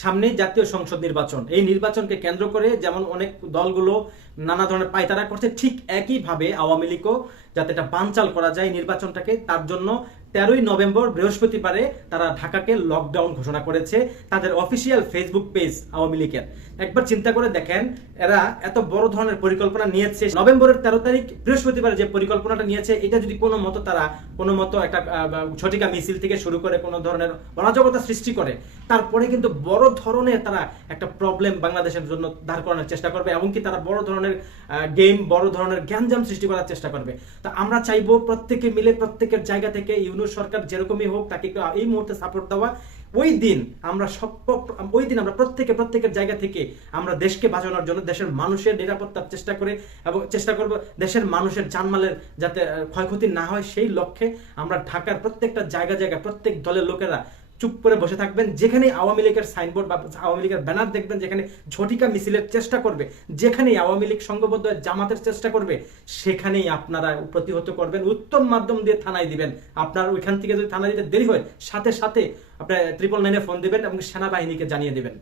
সামনেই জাতীয় সংসদ নির্বাচন। এই নির্বাচনকে কেন্দ্র করে যেমন অনেক দলগুলো নানা ধরনের পায়তারা করছে, ঠিক একইভাবে আওয়ামী লীগও যাতে এটা বানচাল করা যায় নির্বাচনটাকে, তার জন্য 13ই নভেম্বর বৃহস্পতিবারে তারা ঢাকাকে লকডাউন ঘোষণা করেছে তাদের অফিসিয়াল ফেসবুক পেজ আওয়ামী লীগের। একবার চিন্তা করে দেখেন, এরা এত বড় ধরনের পরিকল্পনা নিয়েছে। নভেম্বরের 13 তারিখ বৃহস্পতিবার যে পরিকল্পনাটা নিয়েছে, এটা যদি তারা কোনো মতো একটা ঝটিকা মিছিল থেকে শুরু করে কোনো ধরনের অরাজকতা সৃষ্টি করে, তারপরে কিন্তু বড় ধরনের তারা একটা প্রবলেম বাংলাদেশের জন্য দাঁড় করানোর চেষ্টা করবে, এবং কি তারা বড় ধরনের গেম, বড় ধরনের জ্ঞানজাম সৃষ্টি করার চেষ্টা করবে। তা আমরা চাইবো প্রত্যেকে মিলে প্রত্যেকের জায়গা থেকে ইউনূস সরকার যেরকমই হোক তাকে এই মুহূর্তে সাপোর্ট দেওয়া। ওই দিন আমরা প্রত্যেকের জায়গা থেকে আমরা দেশকে বাঁচানোর জন্য, দেশের মানুষের নিরাপত্তার চেষ্টা করে এবং চেষ্টা করব দেশের মানুষের জানমালের যাতে ক্ষয়ক্ষতি না হয়, সেই লক্ষ্যে আমরা ঢাকার প্রত্যেকটা জায়গায় প্রত্যেক দলের লোকেরা চুপ করে বসে থাকবেন। যেখানে আওয়ামী লীগের সাইনবোর্ড বা আওয়ামী লীগের ব্যানার দেখবেন, যেখানে ঝটিকা মিছিলের চেষ্টা করবে, যেখানেই আওয়ামী লীগ সংঘবদ্ধ জামাতের চেষ্টা করবে, সেখানেই আপনারা প্রতিহত করবেন, উত্তম মাধ্যম দিয়ে থানায় দিবেন। আপনার ওইখান থেকে যদি থানায় দিতে দেরি হয়, সাথে সাথে আপনার 999-এ ফোন দিবেন এবং সেনাবাহিনীকে জানিয়ে দিবেন।